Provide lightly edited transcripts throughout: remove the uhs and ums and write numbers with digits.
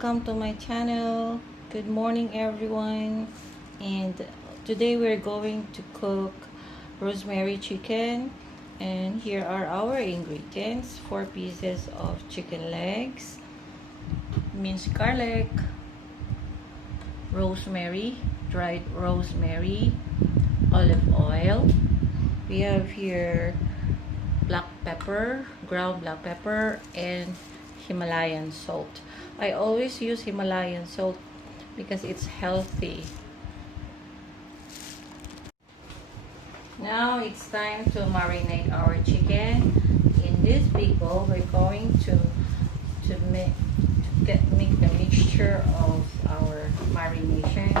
welcome to my channel. Good morning everyone, and today we're going to cook rosemary chicken, and here are our ingredients: 4 pieces of chicken legs, minced garlic, rosemary, dried rosemary, olive oil. We have here black pepper, ground black pepper, and Himalayan salt. I always use Himalayan salt because it's healthy. Now it's time to marinate our chicken. In this big bowl, we're going to make the mixture of our marination.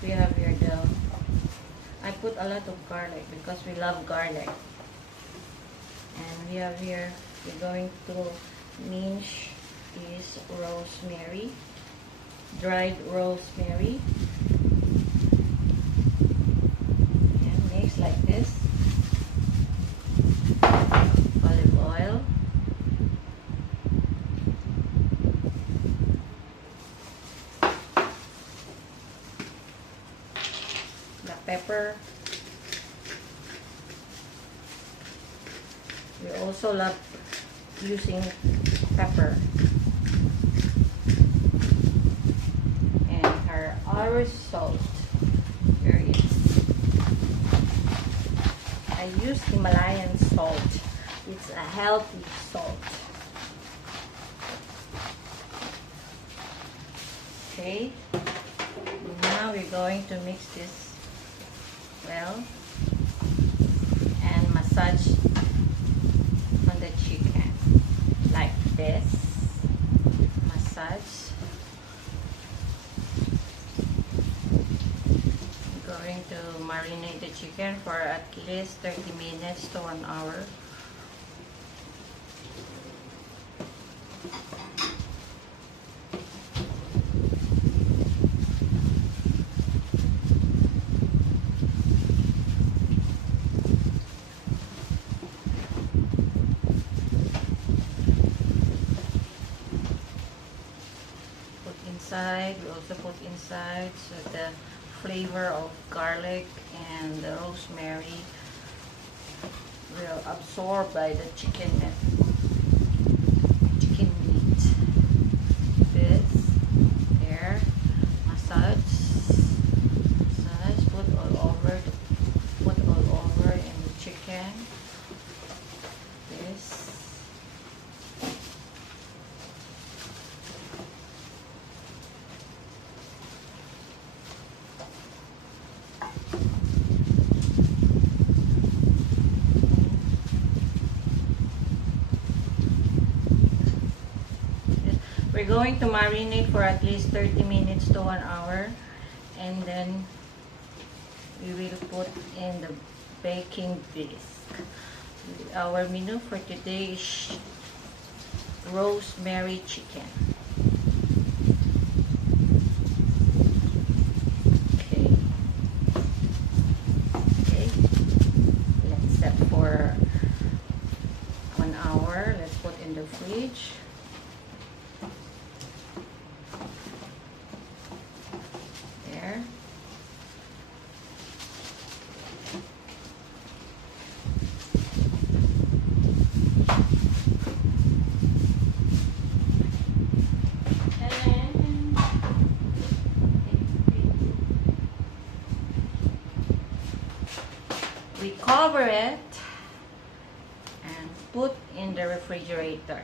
We have here I put a lot of garlic because we love garlic. And we have here, we're going to minch this rosemary, dried rosemary, and mix like this. Olive oil, black pepper. We also love using pepper, and our salt. Here it is. I use Himalayan salt. It's a healthy salt. Okay. Now we're going to mix this well and massage the chicken like this. Massage. I'm going to marinate the chicken for at least 30 minutes to 1 hour. We also put inside so the flavor of garlic and the rosemary will absorb by the chicken meat. This there, massage, put all over in the chicken. This. We're going to marinate for at least 30 minutes to 1 hour, and then we will put in the baking disc. Our menu for today is rosemary chicken. Okay, let's set for 1 hour. Let's put in the fridge. We cover it and put in the refrigerator.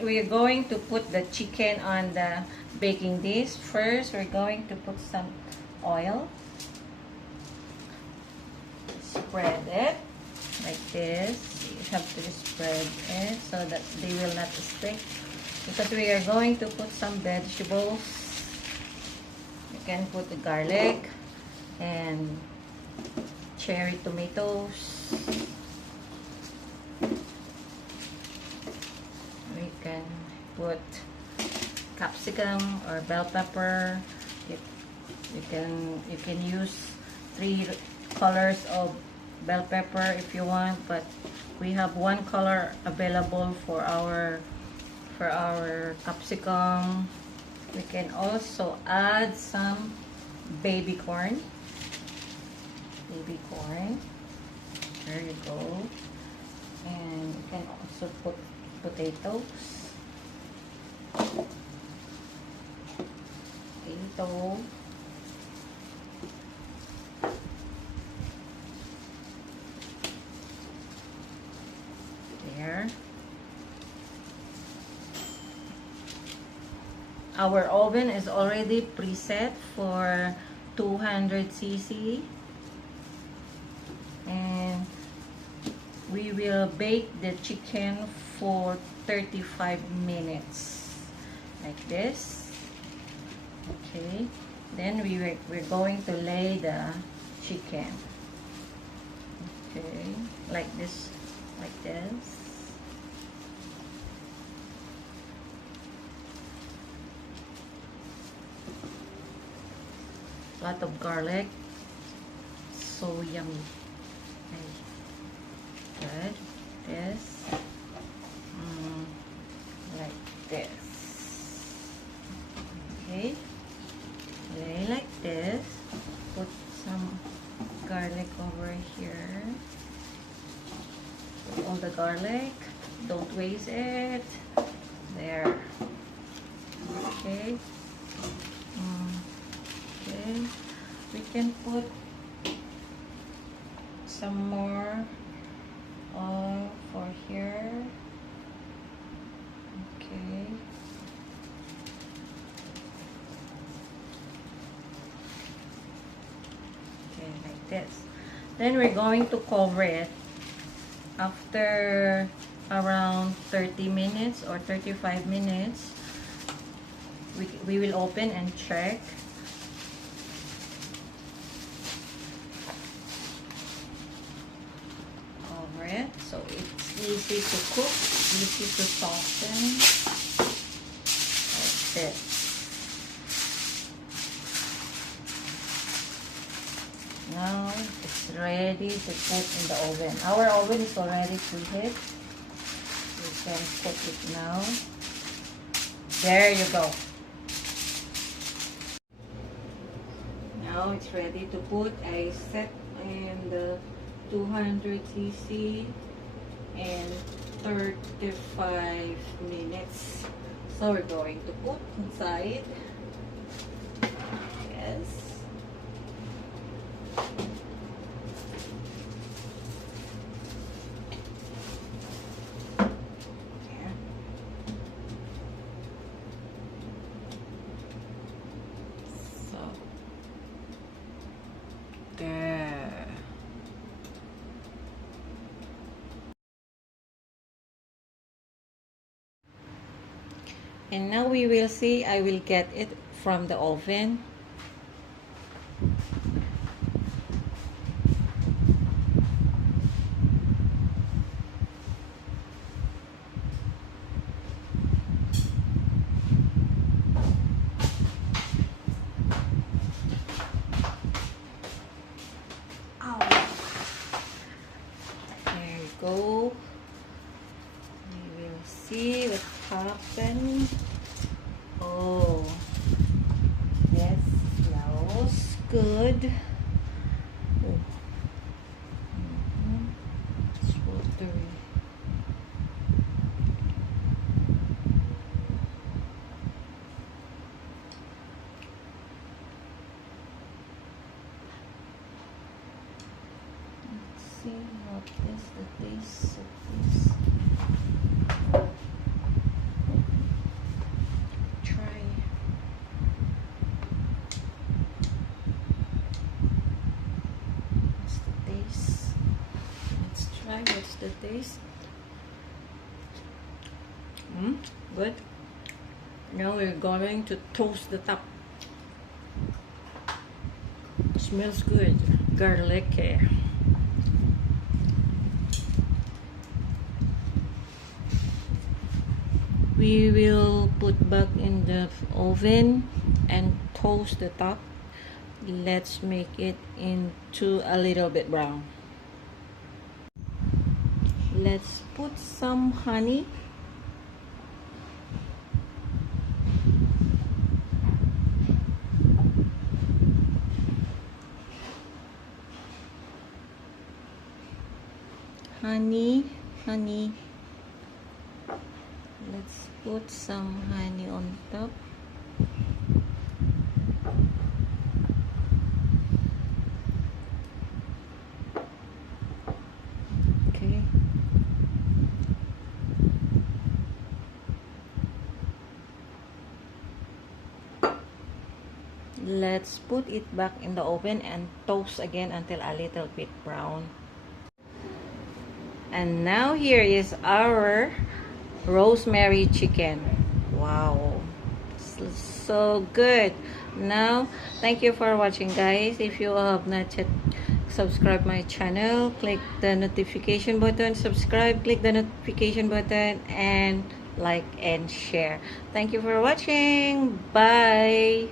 We are going to put the chicken on the baking dish. First, we're going to put some oil. Spread it like this. You have to spread it so that they will not stick, because we are going to put some vegetables. You can put the garlic and cherry tomatoes. We can put capsicum or bell pepper. You can use 3 colors of bell pepper if you want, but we have one color available for our capsicum. We can also add some baby corn. There you go. And you can also put potatoes. There. Our oven is already preset for 200 cc, and we will bake the chicken for 35 minutes like this. Okay, then we're going to lay the chicken. Okay, like this. Lot of garlic, so yummy. Okay. Good. This, like this. Okay, lay like this. Put some garlic over here. Put all the garlic. Don't waste it. There. Okay. Okay. We can put some more oil for here. Okay. Okay, like this. Then we're going to cover it after around 30 minutes or 35 minutes. We will open and check. So it's easy to cook, easy to soften, like this. Now it's ready to put in the oven. Our oven is already preheated. We can put it now. There you go. Now it's ready to put. I set in the 200 cc and 35 minutes. So we're going to put inside. Yes. Yeah. So there. And now we will see, I will get it from the oven. There you go. We will see what happened. Oh, yes, smells good. Oh. It's watery. Let's see what is the taste of this. What's the taste? Good. Now we're going to toast the top. Smells good. Garlic. We will put back in the oven and toast the top. let's make it into a little bit brown. Let's put some honey. Honey. Let's put some honey on top. Okay. Let's put it back in the oven and toast again until a little bit brown. And now here is our rosemary chicken. Wow, so good. Now, thank you for watching, guys. If you have not yet subscribed my channel, click the notification button, subscribe, click the notification button, and like and share. Thank you for watching. Bye.